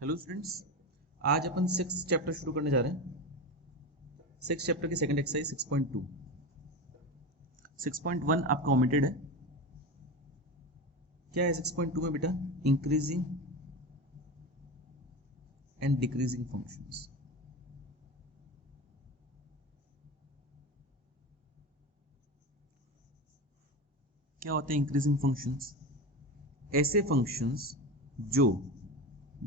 Hello students, आज अपन 6th chapter शुरू करने जा रहे हैं। 6th चैप्टर की सेकंड एक्सरसाइज 6.2। 6.1 आपका ओमिटेड है। क्या है 6.2 में बेटा? Increasing and decreasing functions. क्या होते हैं इंक्रीजिंग फंक्शंस? ऐसे फंक्शंस जो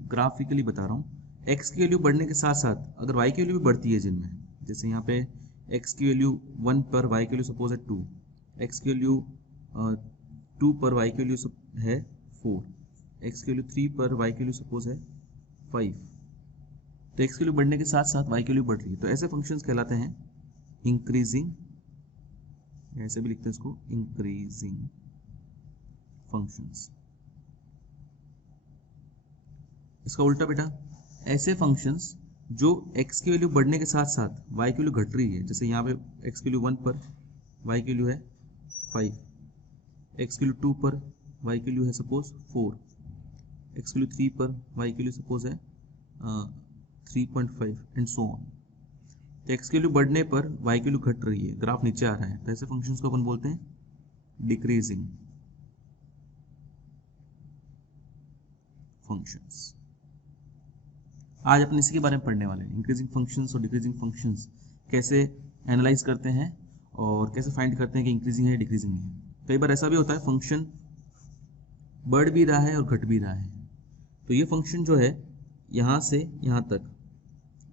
ग्राफिकली बता रहा हूँ, x की वैल्यू बढ़ने के साथ साथ अगर y की वैल्यू भी बढ़ती है जिनमें, जैसे यहाँ पे x की वैल्यू 1 पर y की वैल्यू सपोज है 2, x की वैल्यू 2 पर y की वैल्यू है 4, x की वैल्यू 3 पर y की वैल्यू सपोज है 5, तो x की वैल्यू बढ़ने के साथ साथ y की वैल्यू बढ़ रही है, तो ऐसे फंक्शंस कहलाते हैं इंक्रीजिंग, ऐसे भी लिखते हैं इसको, इंक्रीजिंग फंक्शंस। इसका उल्टा बेटा, ऐसे फंक्शंस जो x की वैल्यू बढ़ने के साथ साथ y की वैल्यू घट रही है, जैसे यहाँ पे x की वैल्यू 1 पर y की वैल्यू है 5, x की वैल्यू 2 पर y की वैल्यू है सपोज 4, x की वैल्यू 3 पर y की वैल्यू सपोज है 3.5 एंड सो ऑन। तो x की वैल्यू बढ़ने पर y की वैल्यू घट रही है, ग्राफ नीचे आ रहा है, तो ऐसे फंक्शंस को अपन बोलते हैं डिक्रीजिंग फंक्शंस। आज अपन इसी के बारे में पढ़ने वाले हैं, इंक्रीजिंग फंक्शंस और डिक्रीजिंग फंक्शंस कैसे एनालाइज करते हैं और कैसे फाइंड करते हैं कि इंक्रीजिंग है डिक्रीजिंग है। कई बार ऐसा भी होता है फंक्शन बढ़ भी रहा है और घट भी रहा है, तो ये फंक्शन जो है यहाँ से यहाँ तक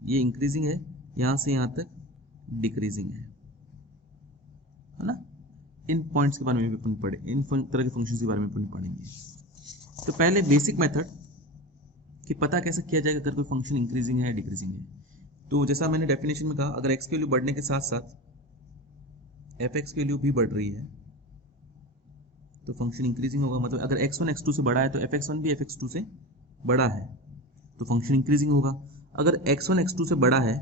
ये इंक्रीजिंग है, यहाँ से यहाँ तक डिक्रीजिंग है ना। इन पॉइंट्स के बारे में भी अपन पढ़े, इन तरह के फंक्शंस के बारे में अपन पढ़ेंगे। तो पहले बेसिक मेथड कि पता कैसे किया जाएगा अगर कोई फंक्शन इंक्रीजिंग है या डिक्रीजिंग है। तो जैसा मैंने डेफिनेशन में कहा, अगर x की वैल्यू बढ़ने के साथ साथ fx की वैल्यू भी बढ़ रही है तो फंक्शन इंक्रीजिंग होगा। मतलब अगर x1 x2 से बड़ा है तो fx1 भी fx2 से बड़ा है तो फंक्शन इंक्रीजिंग होगा। अगर x1 x2 से बड़ा है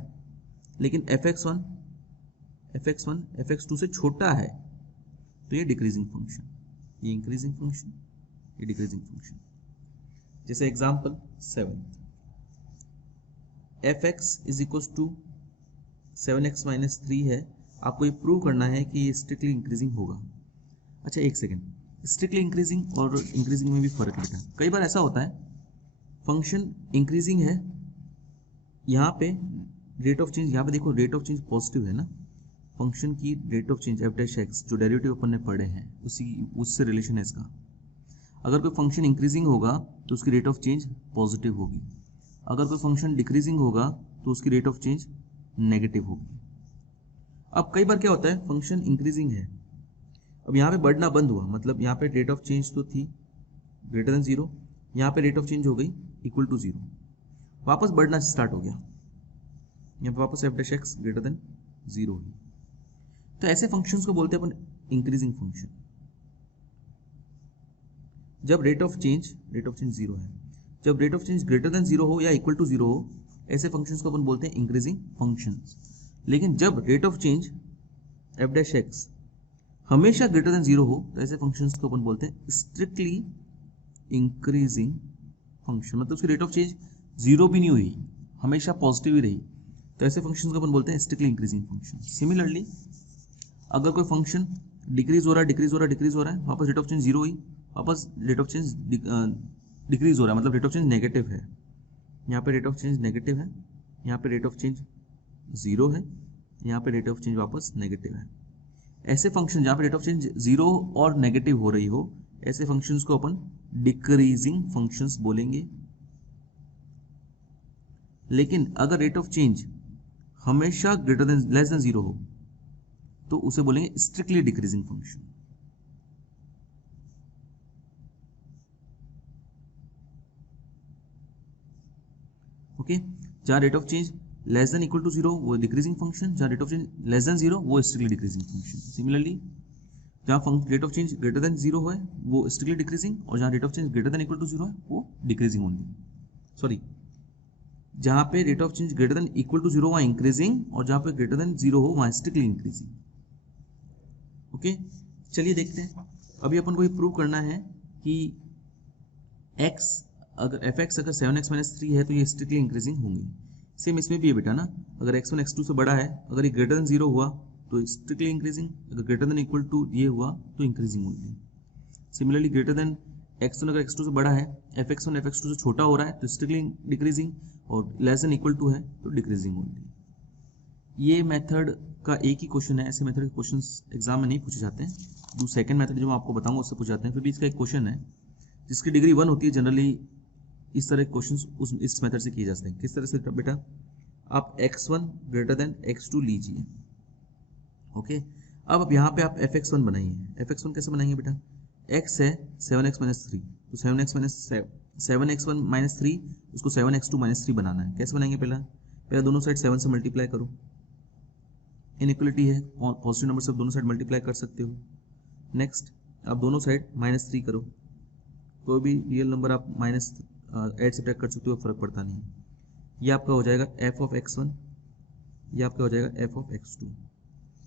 लेकिन fx1 fx2 से छोटा है तो ये डिक्रीजिंग फंक्शन, ये इंक्रीजिंग फंक्शन, ये डिक्रीजिंग फंक्शन। जैसे example 7, fx is equal to 7x minus 3 है, आपको ये प्रूव करना है कि ये स्ट्रिक्टली इंक्रीजिंग होगा। अच्छा एक सेकेंड, स्ट्रिक्टली इंक्रीजिंग और इंक्रीजिंग में भी फर्क है बेटा। कई बार ऐसा होता है फंक्शन इंक्रीजिंग है, यहाँ पे रेट ऑफ चेंज, यहाँ पे देखो रेट ऑफ चेंज पॉजिटिव है ना, फंक्शन की रेट ऑफ चेंज f' जो डेरिवेटिव अपन ने पढ़े हैं उससे रिलेशन है इसका। अगर कोई फंक्शन इंक्रीजिंग होगा तो उसकी रेट ऑफ चेंज पॉजिटिव होगी, अगर कोई फंक्शन डिक्रीजिंग होगा तो उसकी रेट ऑफ चेंज नेगेटिव होगी। अब कई बार क्या होता है फंक्शन इंक्रीजिंग है, अब यहाँ पे बढ़ना बंद हुआ, मतलब यहाँ पे रेट ऑफ चेंज तो थी ग्रेटर देन 0, यहाँ पे रेट ऑफ चेंज हो गई इक्वल टू 0, वापस बढ़ना स्टार्ट हो गया, यहाँ पे वापस f' ग्रेटर देन 0 हुई, तो ऐसे फंक्शंस को बोलते हैं अपन इंक्रीजिंग फंक्शन। जब रेट ऑफ चेंज 0 है, जब rate of change greater than 0 हो या इक्वल टू 0 हो, ऐसे फंक्शंस को अपन बोलते हैं इंक्रीजिंग फंक्शंस। लेकिन जब रेट ऑफ चेंज f' हमेशा ग्रेटर देन 0 हो तो ऐसे फंक्शंस को अपन बोलते हैं स्ट्रिक्टली इंक्रीजिंग फंक्शन। मतलब उसकी रेट ऑफ चेंज 0 भी नहीं हुई, हमेशा पॉजिटिव ही रही, तो ऐसे फंक्शंस को अपन बोलते हैं स्ट्रिक्टली इंक्रीजिंग फंक्शन। सिमिलरली अगर कोई फंक्शन डिक्रीज हो रहा है, वापस रेट ऑफ चेंज 0 हुई, वापस रेट ऑफ चेंज डिक्रीज हो रहा है, मतलब रेट ऑफ चेंज नेगेटिव है, यहाँ पे रेट ऑफ चेंज नेगेटिव है, यहाँ पे रेट ऑफ चेंज 0 है, यहाँ पे रेट ऑफ चेंज वापस नेगेटिव है। ऐसे फंक्शन जहाँ पे रेट ऑफ चेंज 0 और नेगेटिव हो रही हो, ऐसे फंक्शंस को अपन डिक्रीजिंग फंक्शंस बोलेंगे। लेकिन अगर रेट ऑफ चेंज हमेशा ग्रेटर देन लेस देन 0 हो तो उसे बोलेंगे स्ट्रिक्टली डिक्रीजिंग फंक्शन। ओके, जहाँ rate of change less than equal to 0 वो डिक्रीजिंग फंक्शन, जहाँ rate of change less than 0 वो स्ट्रिक्टली डिक्रीजिंग फंक्शन। सिमिलरली जहाँ rate of change greater than 0 है वो स्ट्रिक्टली डिक्रीजिंग, और जहाँ rate of change greater than equal to 0 है वो डिक्रीजिंग ओनली। सॉरी, जहाँ पे rate of change greater than equal to 0 वहाँ इंक्रीजिंग, और जहाँ पे ग्रेटर देन 0 हो वहाँ स्ट्रिक्टली इंक्रीजिंग। ओके, चलिए देखते हैं। अभी अपन को ये प्रूव करना है कि x अगर एफ एक्स अगर 7x माइनस 3 है तो ये स्ट्रिक्टली इंक्रीजिंग होंगे। सेम इसमें भी है बेटा ना, अगर x1 x2 से बड़ा है, अगर ये ग्रेटर देन 0 हुआ तो स्ट्रिक्टली इंक्रीजिंग, अगर ग्रेटर देन इक्वल टू ये हुआ तो इंक्रीजिंग होगी। सिमिलरली ग्रेटर देन x1 अगर x2 से बड़ा है, fx1 fx2 से छोटा हो रहा है तो स्ट्रिक्टली डिक्रीजिंग, और लेस देन इक्वल टू है तो डिक्रीजिंग होगी। ये मेथड का एक ही क्वेश्चन है, ऐसे मेथड के क्वेश्चंस एग्जाम में नहीं पूछे जाते हैं। जो सेकंड मेथड जो मैं आपको बताऊंगा उससे पूछे जाते हैं। फिर भी इसका एक क्वेश्चन है जिसकी डिग्री 1 होती है, जनरली इस तरह के क्वेश्चंस इस मेथड से किए जाते हैं। किस तरह से बेटा, आप x1 ग्रेटर देन x2 लीजिए, ओके। अब यहाँ पे आप fx1 बनाइए। fx1 कैसे बनाएंगे बेटा, x है 7x माइनस 3, तो 7x1 माइनस 3 उसको 7x2 माइनस 3 बनाना है। कैसे बनाएंगे, पहला दोनों साइड 7 से मल्टीप्लाई करो, इनइक्वलिटी है, पॉजिटिव नंबर से दोनों साइड मल्टीप्लाई कर सकते हो। नेक्स्ट आप दोनों साइड माइनस 3 करो, कोई भी रियल नंबर आप माइनस ऐड सब्ट्रैक्ट कर सकते हो, फर्क पड़ता नहीं। ये आपका हो जाएगा f ऑफ x1, ये आपका हो जाएगा f ऑफ x2।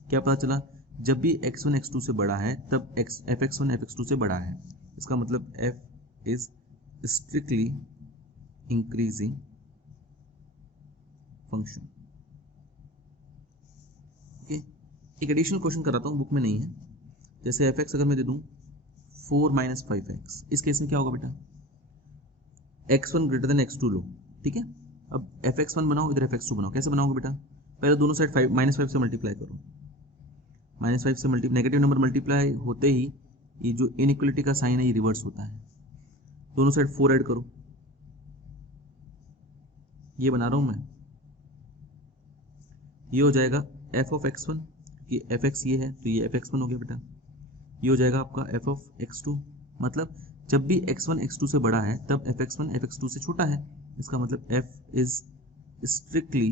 क्या पता चला, जब भी x1 x2 से बड़ा है तब fx1 fx2 से बड़ा है। इसका मतलब f is strictly increasing function. Okay, एक एडिशनल क्वेश्चन कराता हूँ, बुक में नहीं है। जैसे fx अगर मैं दे दूं 4 माइनस 5x, इस केस में क्या होगा बेटा, x1 ग्रेटर देन x2 लो, ठीक है। अब fx1 बनाओ, इधर fx2 बनाओ। कैसे बनाओगे बेटा, पहले दोनों साइड -5 से मल्टीप्लाई करो। -5 से नेगेटिव नंबर मल्टीप्लाई होते ही ये जो इनइक्वलिटी का साइन है ये रिवर्स होता है। दोनों साइड 4 ऐड करो, ये बना रहा हूं मैं। ये हो जाएगा f ऑफ x1, कि fx ये है तो ये fx1 हो गया बेटा। ये हो जाएगा आपका f ऑफ x2, मतलब जब भी x1 x2 से बड़ा है तब fx1 fx2 से छोटा है। इसका मतलब f is strictly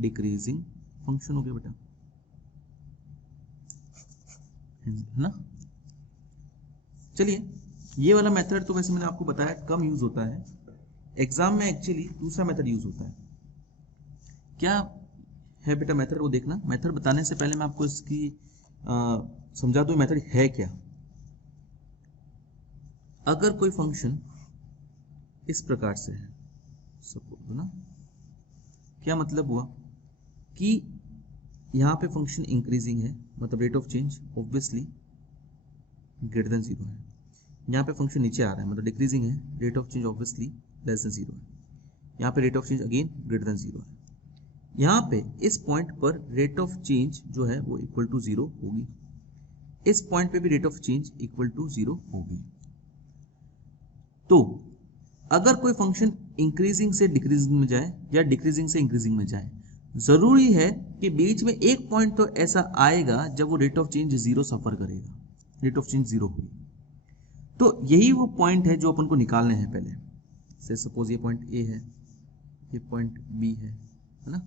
decreasing function हो गया बेटा, है ना। चलिए, ये वाला मेथड तो वैसे मैंने आपको बताया कम यूज होता है, एग्जाम में एक्चुअली दूसरा मेथड यूज होता है। क्या है बेटा मेथड, वो देखना। मेथड बताने से पहले मैं आपको इसकी समझा दूं मेथड है क्या। अगर कोई फंक्शन इस प्रकार से है, सपोज ना, क्या मतलब हुआ कि यहां पे फंक्शन इंक्रीजिंग है, मतलब rate of change obviously greater than 0 है। यहाँ पे फंक्शन नीचे आ रहा है, मतलब डिक्रीजिंग है, rate of change obviously less than 0 है। यहाँ पे rate of change again greater than 0 है। यहाँ पे इस पॉइंट पर रेट ऑफ चेंज जो है वो इक्वल टू 0 होगी, इस पॉइंट पे भी rate of change equal to 0 होगी। तो अगर कोई फंक्शन इंक्रीजिंग से डिक्रीजिंग में जाए या डिक्रीजिंग से इंक्रीजिंग में जाए, जरूरी है कि बीच में एक पॉइंट तो ऐसा आएगा जब वो रेट ऑफ चेंज 0 सफर करेगा, रेट ऑफ चेंज 0 होगी। तो यही वो पॉइंट है जो अपन को निकालने हैं पहले से। सपोज ये पॉइंट A है, ये पॉइंट B है ना।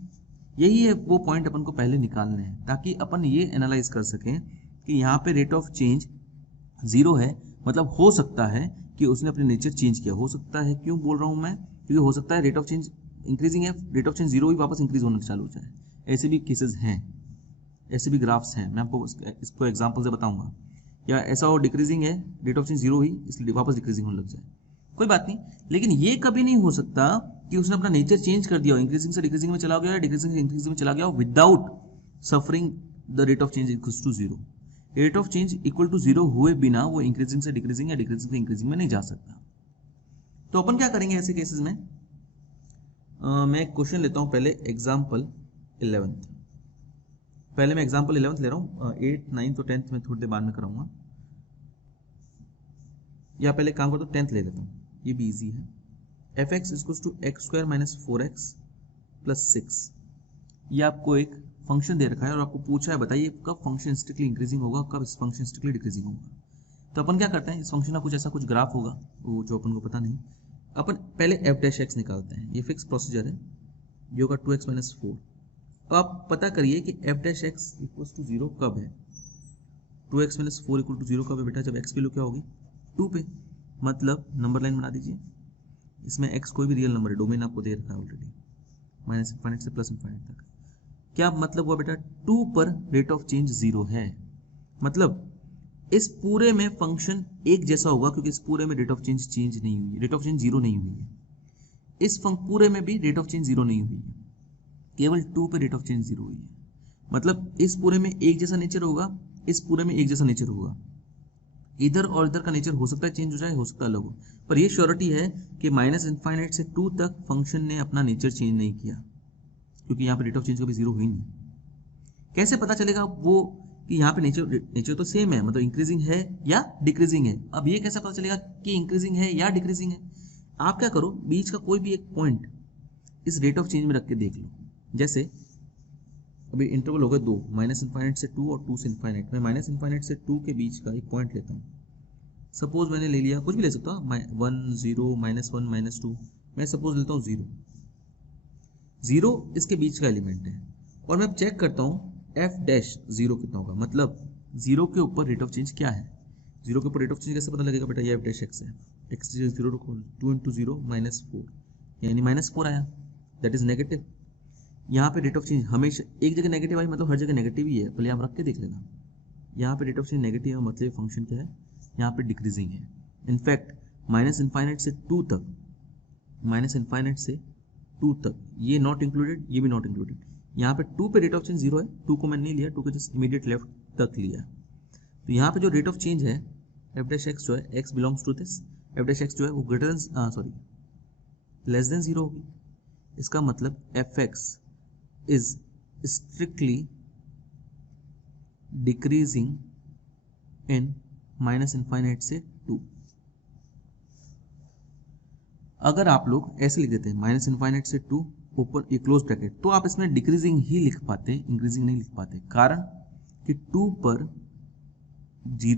यही है वो पॉइंट अपन को पहले निकालने हैं, ताकि अपन ये एनालाइज कर सकें कि यहाँ पे रेट ऑफ चेंज 0 है, मतलब हो सकता है कि उसने अपने नेचर चेंज किया। हो सकता है, क्यों बोल रहा हूँ मैं, क्योंकि हो सकता है रेट ऑफ चेंज इंक्रीजिंग है, रेट ऑफ चेंज 0 ही वापस इंक्रीज होना चालू हो जाए। ऐसे भी केसेस हैं, ऐसे भी ग्राफ्स हैं, मैं आपको इसको एग्जांपल से बताऊंगा। या ऐसा हो डिक्रीजिंग है, रेट ऑफ चेंज 0 ही, इसलिए वापस डिक्रीजिंग होने लग जाए, कोई बात नहीं। लेकिन ये कभी नहीं हो सकता कि उसने अपना नेचर चेंज कर दिया हो, इंक्रीजिंग से डिक्रीजिंग में चला गया, डिक्रीजिंग से इंक्रीजिंग में चला गया without suffering the rate of change equals to 0। Rate of change equal to 0 हुए बिना वो इंक्रीजिंग से डिक्रीजिंग या डिक्रीजिंग से इंक्रीजिंग में नहीं जा सकता। तो अपन क्या करेंगे ऐसे केसेस में, मैं एक क्वेश्चन लेता हूं पहले, एग्जाम्पल 11th। पहले मैं एग्जाम्पल 11th ले रहा हूं, 8th 9th और 10th में थोड़ी देर बाद में कराऊंगा। या पहले काम करता हूं 10th ले लेता हूं, ये भी इजी है। fx equals to x square minus 4x plus 6। ये आपको एक फंक्शन दे रखा है और आपको पूछा है बताइए कब फंक्शन स्ट्रिक्टली इंक्रीजिंग होगा, कब इस फंक्शन स्ट्रिक्टली डिक्रीजिंग होगा। तो अपन क्या करते हैं, इस फंक्शन का कुछ ऐसा कुछ ग्राफ होगा वो जो अपन को पता नहीं, अपन पहले f डैश x निकालते हैं। ये फिक्स प्रोसीजर है, ये होगा 2x माइनस 4। तो आप पता करिए कि f dash x equals to 0 कब है। 2x माइनस 4 इक्वल टू 0 कब है बेटा, जब x की वैल्यू क्या होगी 2 पे। मतलब नंबर लाइन बना दीजिए, इसमें x कोई भी रियल नंबर है, डोमेन आपको दे रखा है ऑलरेडी, माइनस इनफाइनाइट से प्लस इनफाइनाइट तक। क्या मतलब हुआ बेटा, 2 पर रेट ऑफ चेंज 0 है, मतलब इस पूरे में फंक्शन एक जैसा होगा क्योंकि इस पूरे में रेट ऑफ चेंज नहीं हुई है, रेट ऑफ चेंज जीरो नहीं हुई है। इस पूरे में भी रेट ऑफ चेंज जीरो नहीं हुई है, केवल 2 पे रेट ऑफ चेंज जीरो हुई है। मतलब इस पूरे में एक जैसा नेचर होगा, इस पूरे में एक जैसा नेचर होगा। इधर और इधर का नेचर हो सकता है चेंज हो जाए, हो सकता है अलग हो, पर ये श्योरिटी है कि माइनस इनफाइनाइट से 2 तक फंक्शन ने अपना नेचर चेंज नहीं किया, क्योंकि यहाँ पे रेट ऑफ चेंज कभी जीरो हुई नहीं। कैसे पता चलेगा वो कि यहाँ पे नेचर तो सेम है, मतलब इंक्रीजिंग है या डिक्रीजिंग है। अब ये कैसे पता चलेगा कि इंक्रीजिंग है या डिक्रीजिंग है? आप क्या करो, बीच का कोई भी एक पॉइंट इस रेट ऑफ चेंज में रख के देख लो। जैसे अभी इंटरवल हो गया 2, माइनस इनफाइनाइट से 2 और 2 से इनफाइनाइट। मैं माइनस इनफाइनाइट से 2 के बीच का एक पॉइंट लेता हूँ। सपोज मैंने ले लिया, कुछ भी ले सकता हूँ, 1 0 -1 -2। मैं सपोज लेता हूँ 0। 0 इसके बीच का एलिमेंट है और मैं चेक करता हूँ f डैश 0 कितना होगा, मतलब 0 के ऊपर रेट ऑफ चेंज क्या है। 0 के ऊपर रेट ऑफ चेंज कैसे पता लगेगा बेटा? ये f डैश x है, x 0 रखो, 2 × 0 -4, यानी -4 आया, दैट इज नेगेटिव। यहाँ पे रेट ऑफ चेंज हमेशा एक जगह नेगेटिव आई, मतलब हर जगह नेगेटिव ही है, पहले आप रख के देख लेना। यहाँ पे रेट ऑफ चेंज नेगेटिव है, मतलब फंक्शन क्या है, यहाँ पे डिक्रीजिंग है। इनफैक्ट माइनस इनफाइनाइट से 2 तक, माइनस इनफाइनाइट से 2 तक ये नॉट इंक्लूडेड, ये भी नॉट इंक्लूडेड। यहाँ पे 2 पे रेट ऑफ चेंज जीरो है, 2 को मैंने नहीं लिया, 2 को जस्ट इमीडिएट लेफ्ट तक लिया। तो यहाँ पे जो रेट ऑफ चेंज है एफ डैश एक्स जो है, x belongs to this, f dash x जो है वो greater than less than zero होगी। इसका मतलब f x is strictly decreasing in minus infinite से 2। अगर आप लोग ऐसे लिख देते हैं माइनस इनफाइनाइट से 2 ओपन ये क्लोज ब्रैकेट, तो आप इसमें डिक्रीजिंग ही लिख पाते, इंक्रीजिंग नहीं लिख पाते, कारण कि 2 पर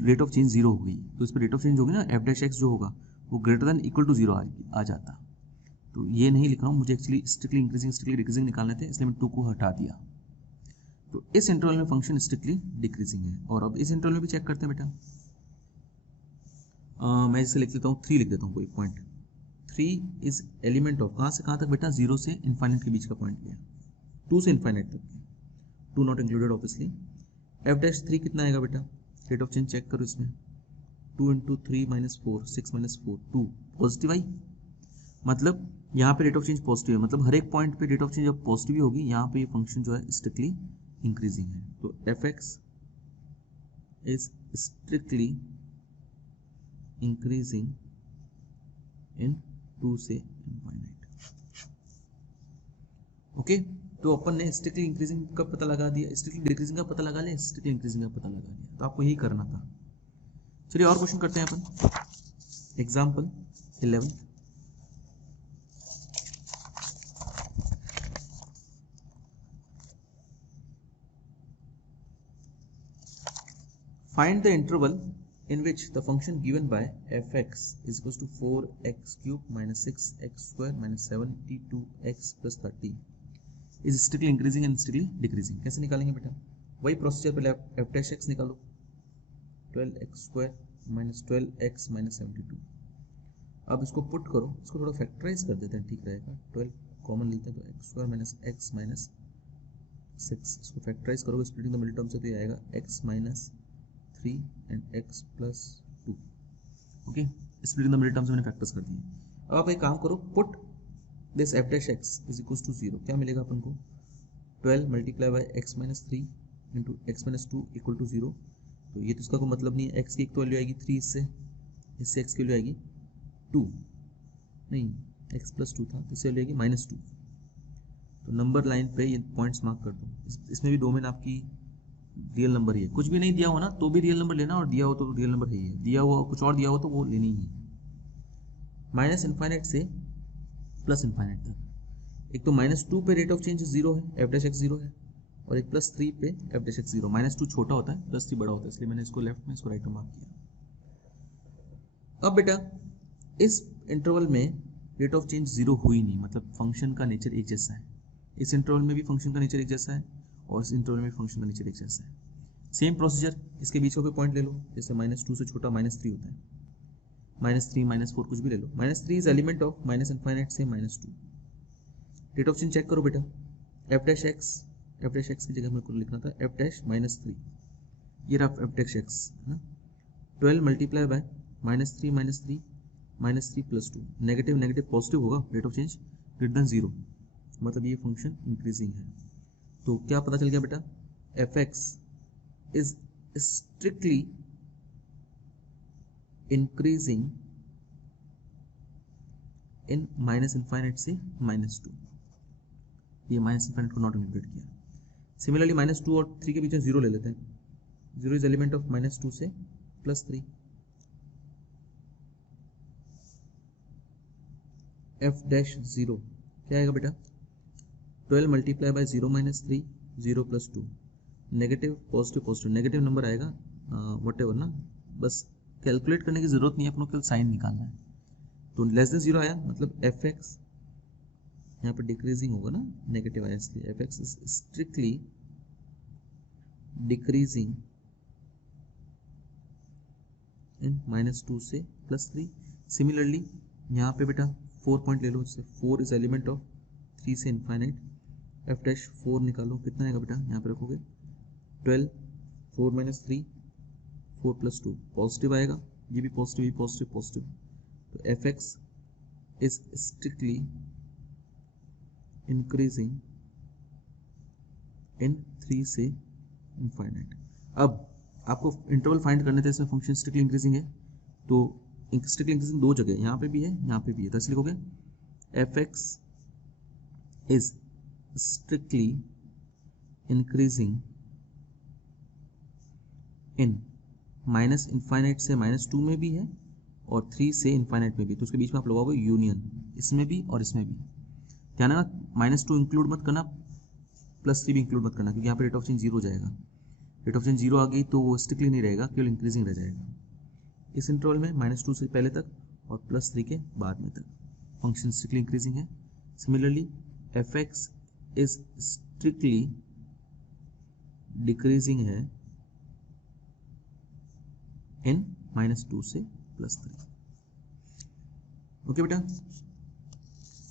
रेट ऑफ चेंज जीरो हो गई, तो इस पर रेट ऑफ चेंज होगी ना, एफ डैश एक्स जो होगा वो greater than equal to zero आ जाता। तो ये नहीं लिख रहा हूँ, मुझे actually strictly increasing strictly decreasing निकालने थे, इसलिए मैं 2 को हटा दिया। तो इस इंटरवल में फंक्शन स्ट्रिक्टली डिक्रीजिंग है। और अब इस इंटरवल में भी चेक करते हैं बेटा। मैं इसे लिख लेता हूँ 3, लिख देता हूँ कोई पॉइंट। 3 इज एलिमेंट ऑफ, कहाँ से कहाँ तक बेटा? 0 से इनफाइनाइट के बीच का पॉइंट लिया, 2 से इनफाइनाइट तक, 2 not included obviously. F dash 3 कितना आएगा बेटा? रेट ऑफ चेंज चेक करो इसमें, 2 × 3 -4, 6 -4, 2 पॉजिटिव आई, मतलब यहाँ पे रेट ऑफ चेंज पॉजिटिव है, मतलब हर एक पॉइंट पे रेट ऑफ चेंज जब पॉजिटिव होगी, यहाँ पे ये फंक्शन जो है स्ट्रिक्टली इंक्रीजिंग है। तो F x is strictly increasing इन 2 से इनफाइनाइट। ओके, तो अपन ने स्ट्रिक्टली इंक्रीजिंग का पता लगा दिया, स्ट्रिक्टली डिक्रीजिंग का पता लगा लिया, स्ट्रिक्टली इंक्रीजिंग का पता लगा दिया, तो आपको यही करना था। चलिए और क्वेश्चन करते हैं अपन। Example 11, find the interval in which the function given by fx is equals to 4x cube minus 6x square minus 72x plus 30 is strictly increasing and strictly decreasing। कैसे निकालेंगे बेटा? वही प्रोसीजर, पहले आप f dash x निकालो, 12x square minus 12x minus 72। अब इसको put करो, इसको थोड़ा फैक्टराइज कर देते हैं, ठीक रहेगा। 12 कॉमन लेते हैं तो x square minus x minus 6, इसको फैक्टराइज करोगे स्प्लिटिंग द मिडिल टर्म से, तो ये आएगा x minus 3 and x plus 2। ओके, split in the middle terms मैंने फैक्टर्स कर दिए। अब आप एक काम करो, put this f dash x is equals to 0। क्या मिलेगा अपन को? 12 multiply by x minus 3 into x minus 2 equal to 0। तो ये तो इसका कोई मतलब नहीं है, x की एक तो वैल्यू आएगी 3, इससे x की वैल्यू आएगी 2, नहीं x प्लस 2 था तो इससे वैल्यू आएगी -2। तो नंबर लाइन पे ये पॉइंट्स मार्क कर दो। इसमें भी डोमेन आपकी रियल नंबर ही है, कुछ भी नहीं दिया हो ना तो भी रियल नंबर लेना, और दिया हो तो रियल नंबर ही है, दिया हुआ कुछ और दिया हो तो वो लेनी ही है। माइनस इनफाइनाइट से प्लस इनफाइनाइट तक, एक तो -2 पे रेट ऑफ चेंज 0 है, एफ डैश एक्स 0 है, और एक +3 पे एफ डैश एक्स 0। -2 छोटा होता है, +3 बड़ा होता है, इसलिए मैंने इसको लेफ्ट में, इसको राइट में मार्क किया। अब बेटा इस इंटरवल में रेट ऑफ चेंज 0 हुई नहीं, मतलब फंक्शन का नेचर एक जैसा है। इस इंटरवल में भी फंक्शन का नेचर एक जैसा है और इस इंटरवल में फंक्शन का नेचर एक जैसा है। सेम प्रोसीजर, इसके बीच का कोई पॉइंट ले लो, जैसे -2 से छोटा -3 होता है, -3 -4 कुछ भी ले लो। -3 is element of minus infinite से -2। रेट ऑफ चेंज चेक करो बेटा, एफ डैश एक्स की जगह मेरे को लिखना था एफ डैश -3, ये रहा एफ डैश एक्स है ना, 12 multiply by -3 -3 plus 2, negative negative positive होगा, rate of change greater than 0, मतलब ये फंक्शन इंक्रीजिंग है। तो क्या पता चल गया बेटा, f x is strictly increasing in minus infinite से -2, ये माइनस इनफाइनाइट को नॉट इंक्लूड किया। सिमिलरली -2 और 3 के बीच में 0 ले लेते हैं, 0 इज एलिमेंट ऑफ -2 से +3, f डैश 0 क्या आएगा बेटा, 12 multiply bye 0 -3 0 + 2, negative positive positive, negative number आएगा वट एवर ना, बस कैलकुलेट करने की जरूरत नहीं है, अपनों को साइन निकालना है। तो लेस देन 0 आया, मतलब एफ एक्स यहाँ पर डिक्रीजिंग होगा ना, नेगेटिव आया इसलिए F x is strictly decreasing in -2 से +3। सिमिलरली यहाँ पे बेटा 4 पॉइंट ले लो, इससे 4 इज एलिमेंट ऑफ 3 से इनफाइनाइट, एफ डैश 4 निकालो, कितना आएगा बेटा, यहाँ पे रखोगे 12 4 - 3 4 + 2, पॉजिटिव आएगा, ये भी पॉजिटिव, ये पॉजिटिव पॉजिटिव, तो F x is strictly increasing इन 3 से इनफाइनाइट। अब आपको इंटरवल फाइंड करने थे, इसमें फंक्शन स्ट्रिक्टली इंक्रीजिंग है, तो स्ट्रिक्टली इंक्रीजिंग दो जगह, यहाँ पे भी है, यहाँ पे भी है, तो ऐसे लिखोगे F x is strictly increasing in minus infinite से -2 में भी है और 3 से इनफाइनाइट में भी, तो उसके बीच में आप लगाओगे यूनियन, इसमें भी और इसमें भी। ध्यान है ना, -2 इंक्लूड मत करना, +3 भी इंक्लूड मत करना, क्योंकि यहाँ पे रेट ऑफ चेंज 0 जाएगा, रेट ऑफ चेंज 0 आ गई तो वो स्ट्रिक्टली नहीं रहेगा, केवल इंक्रीजिंग रह जाएगा। इस इंटरवल में -2 से पहले तक और +3 के बाद में तक फंक्शन स्ट्रिक्टली इंक्रीजिंग है। Similarly F x is strictly decreasing है इन -2 से +3। ओके बेटा,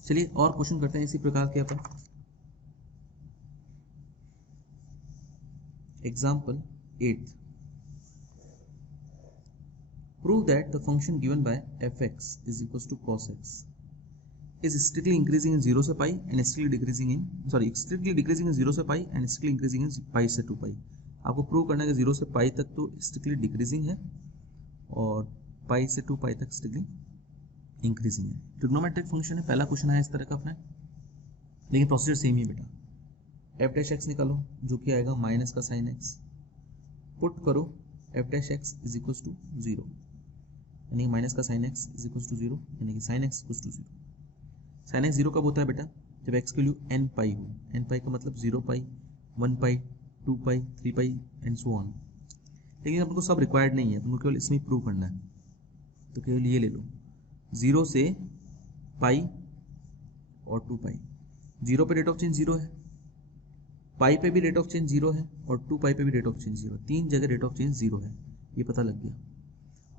चलिए और क्वेश्चन करते हैं इसी प्रकार के अपन। Example 8, prove that the function given by f(x) is equals to cos x is strictly increasing in 0 से pi and strictly decreasing in strictly decreasing in 0 से pi and strictly increasing in pi से 2 pi। आपको prove करना है कि 0 से pi तक तो strictly decreasing है और pi से 2 pi तक strictly increasing है। ट्रिग्नोमेट्रिक फंक्शन है, पहला क्वेश्चन है इस तरह का अपना, लेकिन प्रोसीजर सेम ही बेटा। एफ डैश एक्स निकालो, जो कि आएगा माइनस का साइन एक्स, पुट करो f dash x is equal to 0, यानी माइनस का sine x is equal to 0, यानी कि sine x equal to 0। Sine x 0 कब होता है बेटा, जब एक्स की वैल्यू n पाई हो, n पाई का मतलब 0 पाई 1 पाई 2 पाई 3 पाई एंड सो ऑन। लेकिन अपन को सब रिक्वायर्ड नहीं है, अपन को केवल इसमें प्रूव करना है, तो केवल ये ले लो 0 से पाई और 2 पाई। 0 पे रेट ऑफ चेंज 0 है, पाई पे भी रेट ऑफ चेंज 0 है और 2 पाई पे भी रेट ऑफ चेंज 0, तीन जगह रेट ऑफ चेंज 0 है, ये पता लग गया।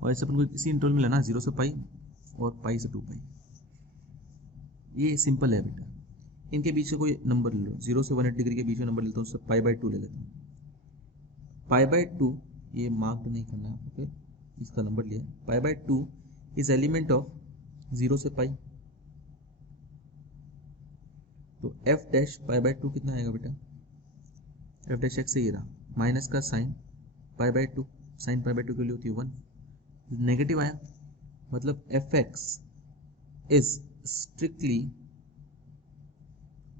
और ऐसे अपन को इसी इंटरवल में लेना 0 से पाई और पाई से 2 पाई, ये सिंपल है बेटा। इनके बीच से कोई नंबर ले लो, 0 से 180 डिग्री के बीच में नंबर लेता हूँ, उससे π/2 ले लेता हूँ। π/2 ये मार्क नहीं करना है, ओके, इसका नंबर लिया, π/2 इज एलिमेंट ऑफ 0 से पाई, तो f डैश π/2 कितना आएगा बेटा, f डैश एक्स से ये रहा, माइनस का साइन π/2, साइन π/2 के लिए होती है 1, नेगेटिव आया, मतलब f x is strictly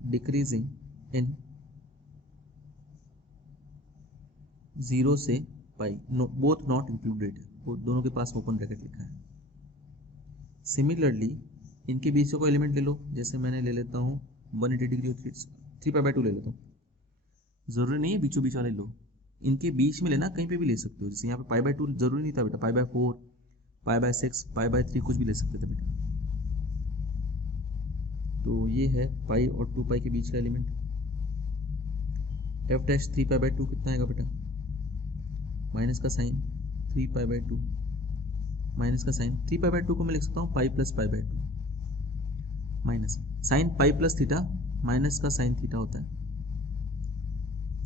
decreasing in 0 से पाई, बोथ नॉट इंक्लूडेड, वो दोनों के पास ओपन ब्रैकेट लिखा है। सिमिलरली इनके बीच से कोई एलिमेंट ले लो, जैसे मैंने ले लेता हूँ 180 डिग्री और 3π/2 ले लेता हूँ, जरूरी नहीं है बीचों बीच वाले लो, इनके बीच में लेना, कहीं पे भी ले सकते हो, जैसे यहाँ पे π/2 जरूरी नहीं था बेटा, π/4 π/6 π/3 कुछ भी ले सकते थे बेटा। तो ये है पाई और 2 पाई के बीच का एलिमेंट, f डैश 3π/2 कितना आएगा बेटा, माइनस का साइन 3π/2, माइनस का साइन 3π/2 को मैं लिख सकता हूँ pi plus π/2, minus sine pi plus theta minus का साइन थीटा होता है।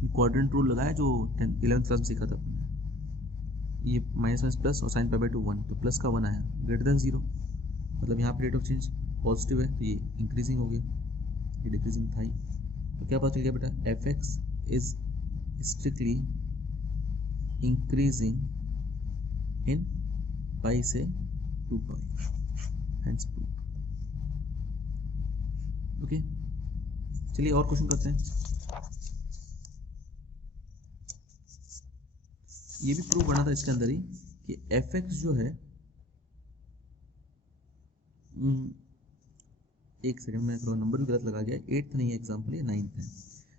क्वाड्रेंट रूल लगाया जो 11th क्लास में सीखा था अपने। ये माइनस माइनस प्लस और साइन पाई बाई टू 1, तो प्लस का 1 आया, ग्रेटर देन 0, मतलब यहाँ पे रेट ऑफ चेंज पॉजिटिव है तो ये इंक्रीजिंग हो गया, ये डिक्रीजिंग था ही। तो क्या पता चल गया बेटा, f x is strictly increasing in pi से 2 पाई, हेंस प्रूव्ड। ओके, चलिए और क्वेश्चन करते हैं। ये भी प्रूव करना था इसके अंदर ही कि एफ एक्स जो है, एक सेकंड में थोड़ा नंबर भी गलत लगा गया, 8th नहीं है एग्जाम्पल, ये 9th है।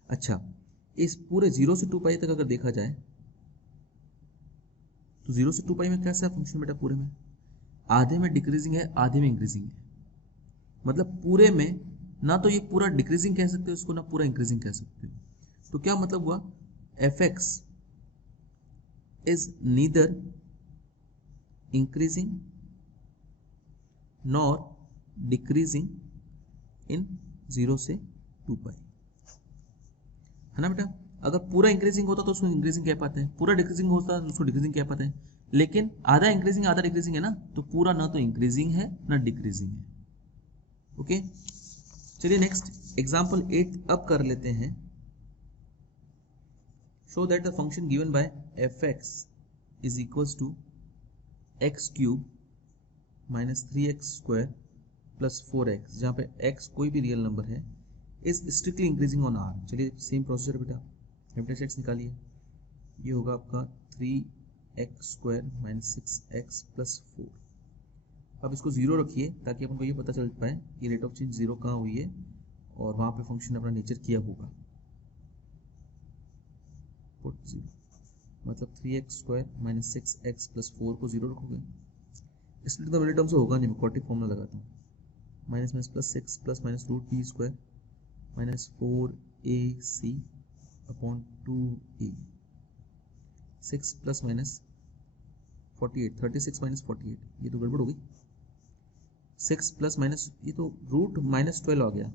अच्छा, इस पूरे 0 से 2 पाई तक अगर देखा जाए तो 0 से 2 पाई में कैसा फंक्शन बेटा, पूरे में आधे में डिक्रीजिंग है, आधे में इंक्रीजिंग है, मतलब पूरे में ना तो ये पूरा डिक्रीजिंग कह सकते हो इसको, ना पूरा इंक्रीजिंग कह सकते हो। तो क्या मतलब हुआ, F x is neither increasing nor decreasing in 0 से 2 पाई, है ना बेटा। अगर पूरा इंक्रीजिंग होता तो उसको इंक्रीजिंग कह पाते हैं, पूरा डिक्रीजिंग होता तो उसको डिक्रीजिंग कह पाते हैं, लेकिन आधा इंक्रीजिंग आधा डिक्रीजिंग है ना, तो पूरा ना तो इंक्रीजिंग है ना डिक्रीजिंग है। ओके, चलिए नेक्स्ट एग्जांपल 8 अब कर लेते हैं। show that the function given by fx is equals to x cube minus 3x square plus 4x, जहाँ पे x कोई भी रियल नंबर है, is strictly increasing on r। चलिए सेम प्रोसीजर बेटा, f x निकालिए, ये होगा आपका 3x square minus 6x plus 4। अब इसको 0 रखिए ताकि अपन को ये पता चल पाए कि रेट ऑफ चेंज 0 कहाँ हुई है और वहाँ पे फंक्शन अपना नेचर किया होगा। पुट 0, मतलब 3x square minus 6x plus 4 को 0 रखोगे, स्प्लिट द वैल्यू टर्म से होगा नहीं, मैं क्वाड्रेटिक फॉर्मूला लगाता हूँ, minus minus plus 6 plus minus root b square minus 4ac upon 2a, 6 plus minus 48, 36 minus 48, ये तो गड़बड़ हो गई, 6 प्लस माइनस, ये तो रूट माइनस 12 आ गया,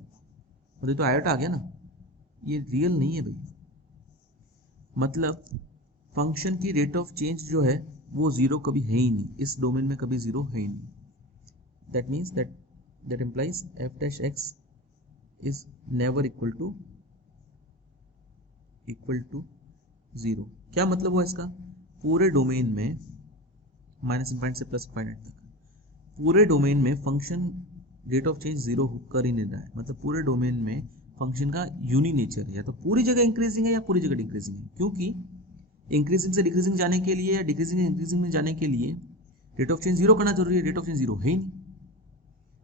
और ये तो आयोटा आ गया ना, ये रियल नहीं है भाई, मतलब फंक्शन की रेट ऑफ चेंज जो है वो 0 कभी है ही नहीं, इस डोमेन में कभी 0 है ही नहीं। That means that implies f dash x is never equal to 0। क्या मतलब हुआ इसका, पूरे डोमेन में माइनस इनफाइनाइट से प्लस इनफाइनाइट तक पूरे डोमेन में फंक्शन रेट ऑफ चेंज 0 कर ही नहीं रहा है, मतलब पूरे डोमेन में फंक्शन का यूनी नेचर है, या तो पूरी जगह इंक्रीजिंग है या पूरी जगह डिक्रीजिंग है, क्योंकि इंक्रीजिंग से डिक्रीजिंग जाने के लिए या डिक्रीजिंग से इंक्रीजिंग में जाने के लिए रेट ऑफ चेंज 0 करना जरूरी है, रेट ऑफ चेंज 0 है ही नहीं।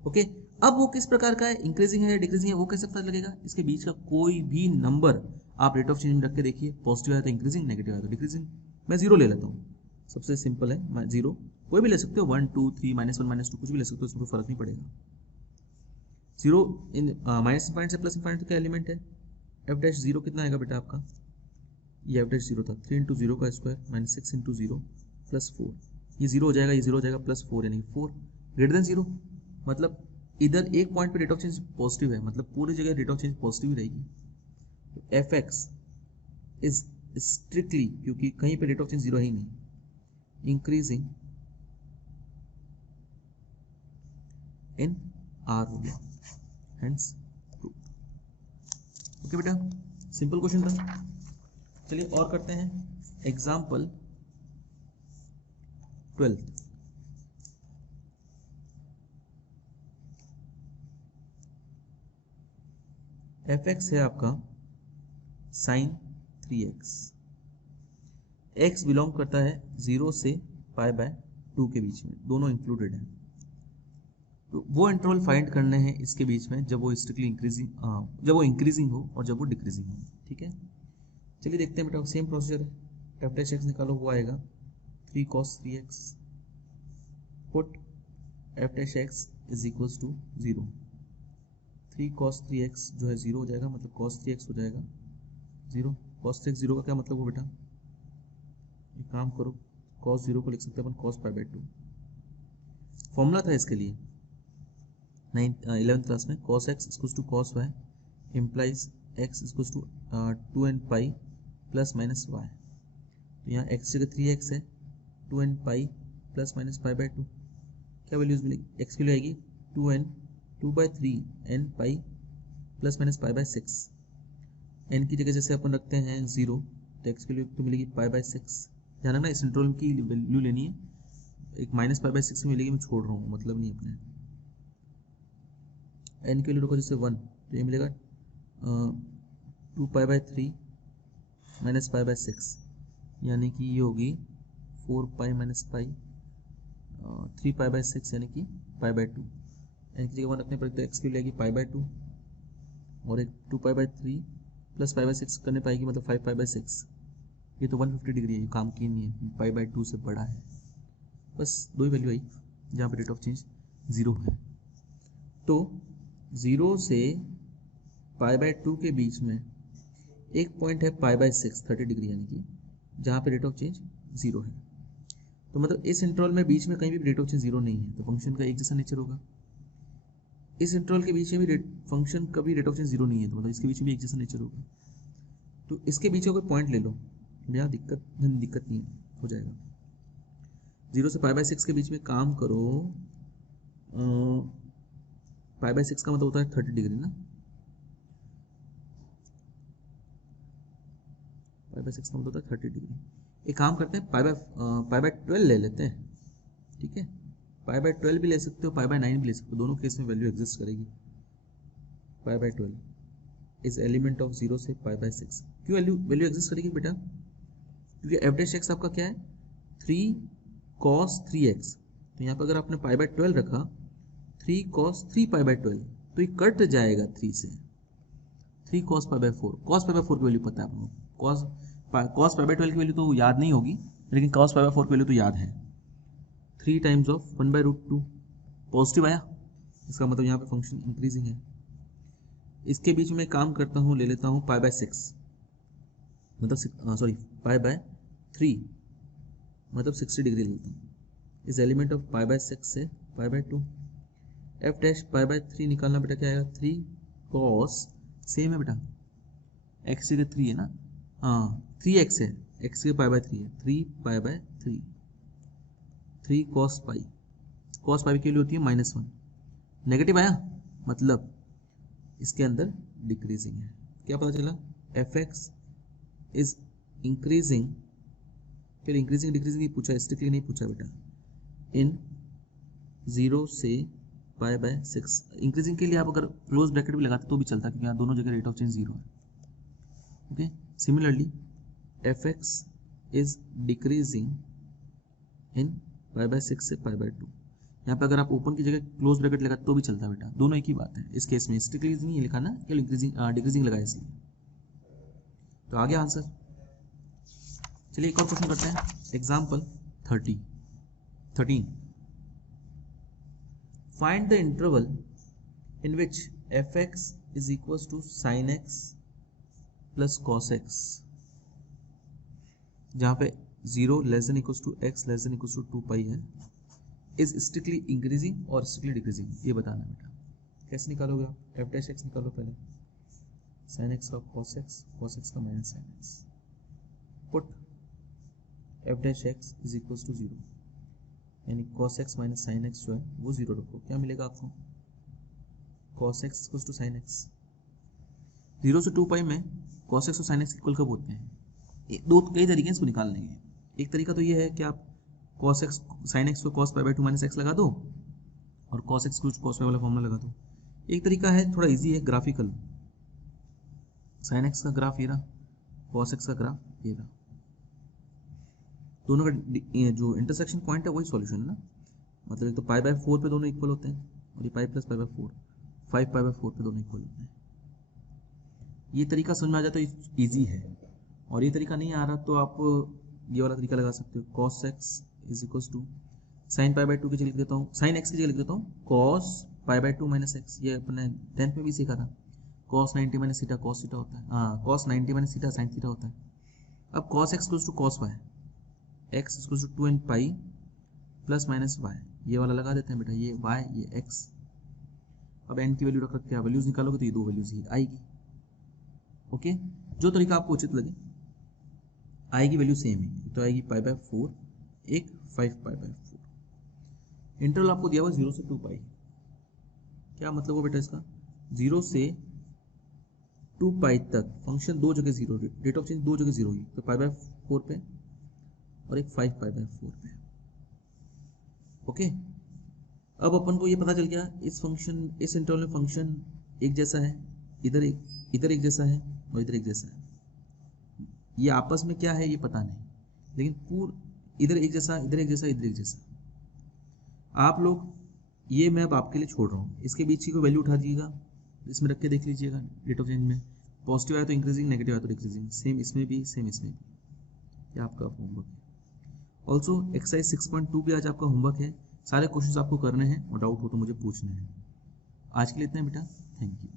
ओके, अब वो किस प्रकार का है, इंक्रीजिंग है या डिक्रीजिंग है, वो कैसे पता लगेगा, इसके बीच का कोई भी नंबर आप रेट ऑफ चेंज में रख के देखिए, पॉजिटिव आया तो इंक्रीजिंग, नेगेटिव आया तो डिक्रीजिंग। मैं 0 ले लेता हूँ, सबसे सिंपल है 0, कोई भी ले सकते हो, 1 2 3 -1 -2 कुछ भी ले सकते हो, उसमें कोई फर्क नहीं पड़ेगा। 0 इन माइनस इनफाइनाइट से प्लस इनफाइनाइट का एलिमेंट है, एफ डैश 0 कितना आएगा बेटा आपका, ये एफ डैश 0 था, 3 इंटू 0 का स्क्वायर माइनस 6 इंटू 0 प्लस 4, ये 0 हो जाएगा, ये 0 हो जाएगा, प्लस 4 यानी 4 ग्रेटर देन 0, मतलब इधर एक पॉइंट पे रेट ऑफ चेंज पॉजिटिव है, मतलब पूरी जगह रेट ऑफ चेंज पॉजिटिव रहेगी। तो एफ एक्स इज स्ट्रिक्टली, क्योंकि कहीं पे रेट ऑफ चेंज 0 है ही नहीं, इंक्रीजिंग इन आर हो गया, हेंस ओके बेटा, सिंपल क्वेश्चन था। चलिए और करते हैं एग्जाम्पल 12। एफ एक्स है आपका साइन 3x, x बिलोंग करता है 0 से पाई बाय 2 के बीच में, दोनों इंक्लूडेड हैं। तो वो इंटरवल फाइंड करने हैं इसके बीच में जब वो स्ट्रिक्टली इंक्रीजिंग, जब वो इंक्रीजिंग हो और जब वो डिक्रीजिंग हो। ठीक है, चलिए देखते हैं बेटा, सेम प्रोसीजर है, एफ डैश एक्स निकालो, वो आएगा 3 cos 3x, put f dash x is equals to 0, 3 cos 3x जो है 0 हो जाएगा, मतलब cos 3x हो जाएगा 0, cos 3x 0 का क्या मतलब हो बेटा, एक काम करो, cos 0 को लिख सकते हैं अपन cos पाई बाई 2, फॉर्मूला था इसके लिए 11th क्लास में, cos x equals to cos y implies x equals to 2n pi plus minus y। तो यहाँ x जगह 3x है, 2n pi plus minus pi by 2, क्या वैल्यूज मिलेगी? एक्स की वैल्यू आएगी 2n 2/3 n पाई plus minus pi bye 6, n की जगह जैसे अपन रखते हैं 0 तो x की वैल्यू तो मिलेगी पाई बाय 6। ध्यान रखना इस इंटरवल की वैल्यू लेनी है, एक माइनस पाई बाय 6 में मिलेगी, मैं छोड़ रहा हूँ, मतलब नहीं अपने। n की वैल्यू रखो जैसे 1 तो ये मिलेगा 2 pi by 3 minus pi bye 6, यानी कि ये होगी 4 pi minus pi 3 pi by 6 यानी कि पाई बाय 2। n की जगह 1 रखने पर तो x की वैल्यू आएगी पाई बाय 2 और एक 2 pi by 3 plus pi by 6 करने पाएगी मतलब 5 पाई बाय 6। ये तो 150 डिग्री है, ये काम की नहीं है, पाई बाय 2 से बड़ा है। बस दो ही वैल्यू आई जहाँ पे रेट ऑफ चेंज 0 है। तो 0 से पाई बाय 2 के बीच में एक पॉइंट है पाई बाय 6 30 डिग्री, यानी कि जहाँ पे रेट ऑफ चेंज 0 है। तो मतलब इस इंटरवल में बीच में कहीं भी रेट ऑफ चेंज 0 नहीं है, तो फंक्शन का एक जैसा नेचर होगा। इस इंटरवल के बीच में भी फंक्शन का भी रेट ऑफ चेंज 0 नहीं है, तो मतलब इसके बीच में भी एक जैसा नेचर होगा। तो इसके बीच का कोई पॉइंट ले लो, यहाँ दिक्कत नहीं है, हो जाएगा। 0 से पाई बाय 6 के बीच में काम करो, पाई बाय 6 का मतलब होता है 30 डिग्री ना, पाई बाय 6 का मतलब होता है 30 डिग्री। एक काम करते हैं, पाई बाय 12 ले लेते हैं, ठीक है। पाई बाय 12 भी ले सकते हो, पाई बाय 9 भी ले सकते हो, दोनों केस में वैल्यू एग्जिस्ट करेगी। Pi by 12 is element of 0 से पाई बाय 6। क्यों वैल्यू एग्जिस्ट करेगी बेटा? क्योंकि एफ डैश एक्स आपका क्या है 3 cos 3x, तो यहाँ पर अगर आपने पाई बाय 12 रखा 3 cos 3 पाई बाय 12 तो ये कट जाएगा 3 से, 3 cos pi by 4। cos pi by 4 की वैल्यू पता है आप लोग, cos पाई बाय 12 की वैल्यू तो याद नहीं होगी, लेकिन cos पाई बाय 4 की वैल्यू तो याद है। 3 टाइम्स ऑफ 1/√2 पॉजिटिव आया, इसका मतलब यहाँ पे फंक्शन इंक्रीजिंग है। इसके बीच में काम करता हूँ, ले लेता हूँ पाई बाय 6 मतलब सॉरी पाई बाय 3 मतलब 60 डिग्री लेता हूँ। इस एलिमेंट ऑफ पाई बाय 6 से पाई by 2। F dash pi by 3 निकालना बेटा क्या आएगा 3 cos, सेम है बेटा, एक्स की 3 है ना, हाँ 3x है, एक्स की पाई बाय 3 है, 3 pi by 3 cos pi, cos पाई की वैल्यू होती है -1, नेगेटिव आया मतलब इसके अंदर डिक्रीजिंग है। क्या पता चला? एफ एक्स इज इंक्रीजिंग, फिर इंक्रीजिंग डिक्रीजिंग ही पूछा, स्ट्रिक्टली नहीं पूछा बेटा। इन 0 से पाई बाय 6, इंक्रीजिंग के लिए आप अगर क्लोज ब्रैकेट भी लगाते तो भी चलता, क्योंकि यहाँ दोनों जगह रेट ऑफ चेंज 0 है। Okay, similarly F x is decreasing in pi by 6 से पाई बाय 2, यहाँ पे अगर आप ओपन की जगह क्लोज ब्रैकेट लगाते तो भी चलता बेटा, दोनों एक ही बात है। इस केस में स्ट्रिक्टली नहीं लिखा ना, केवल इंक्रीजिंग डिक्रीजिंग लगाया इसलिए। तो आ गया आंसर। चलिए एक और क्वेश्चन करते हैं, example 13। Find the interval in which f x is equal to sine x plus cos x, जहाँ पे 0 less than equal to x less than equal to 2 pi है, इज स्ट्रिक्टली इंक्रीजिंग और strictly decreasing, ये बताना बेटा। कैसे निकालोगे आप? एफ डैश एक्स निकालो पहले, साइन एक्स का कॉस एक्स का minus sine x, put f dash x is equal to 0, यानी cos x minus sine x जो है वो 0 रखो, क्या मिलेगा आपको? Cos x equal to sine x. 0 से 2 पाई में कॉस एक्स और साइन एक्स इक्वल कब होते हैं? कई तरीके हैं इसको निकालने के। एक तरीका तो ये है कि आप कॉस एक्स साइन एक्स को cos pi by 2 minus x लगा दो और कॉस एक्स को कॉस पाई वाला फॉर्मूला लगा दो। एक तरीका है थोड़ा इजी है, ग्राफिकल, साइन एक्स का ग्राफ ये रहा, कॉस एक्स का ग्राफ ये रहा, दोनों का जो इंटरसेक्शन पॉइंट है वही सॉल्यूशन है ना, मतलब एक तो पाई बाय 4 पे दोनों इक्वल होते हैं और ये pi plus pi by 4 5 pi by 4 पे दोनों इक्वल होते हैं। ये तरीका समझ में आ जाए तो ईजी है, और ये तरीका नहीं आ रहा तो आप ये वाला तरीका लगा सकते हो, cos x is equal to sine pi by 2 की जगह लिख देता हूँ, साइन एक्स की जगह लिख देता हूँ cos pi by 2 minus x, ये अपने 10th में भी सीखा था, cos 90 minus theta cos theta होता है, हाँ cos 90 minus theta sine theta होता है। अब cos x equal to cos y, x equal to 2n pi plus minus y, ये वाला लगा देते हैं बेटा, ये वाई ये एक्स। अब n की वैल्यू रख क्या वैल्यूज निकालोगे तो ये दो वैल्यूज ही आएगी। ओके, जो तरीका आपको उचित लगे, आएगी वैल्यू सेम ही, तो आएगी पाई बाय 4, एक 5π/4। इंटरवल आपको दिया हुआ 0 से 2π। क्या मतलब हो बेटा इसका? 0 से 2π तक फंक्शन दो जगह 0, रेट ऑफ चेंज दो जगह 0 होगी, तो π/4 पे और एक 5π/4 पे। ओके, अब अपन को ये पता चल गया इस इंटरवल में फंक्शन एक जैसा है, इधर एक जैसा है और इधर एक जैसा है। ये आपस में क्या है ये पता नहीं, लेकिन इधर एक जैसा, इधर एक जैसा, इधर एक जैसा। आप लोग ये मैं अब आपके लिए छोड़ रहा हूँ, इसके बीच की कोई वैल्यू उठा दीजिएगा, इसमें रख के देख लीजिएगा रेट ऑफ चेंज में। पॉजिटिव आया तो इंक्रीजिंग, नेगेटिव आया तो डिक्रीजिंग। सेम इसमें भी, सेम इसमें भी। ये आपका होमवर्क है। ऑल्सो एक्सरसाइज 6.2 भी आज आपका होमवर्क है। सारे क्वेश्चंस आपको करने हैं और डाउट हो तो मुझे पूछने हैं। आज के लिए इतना है बेटा, थैंक यू।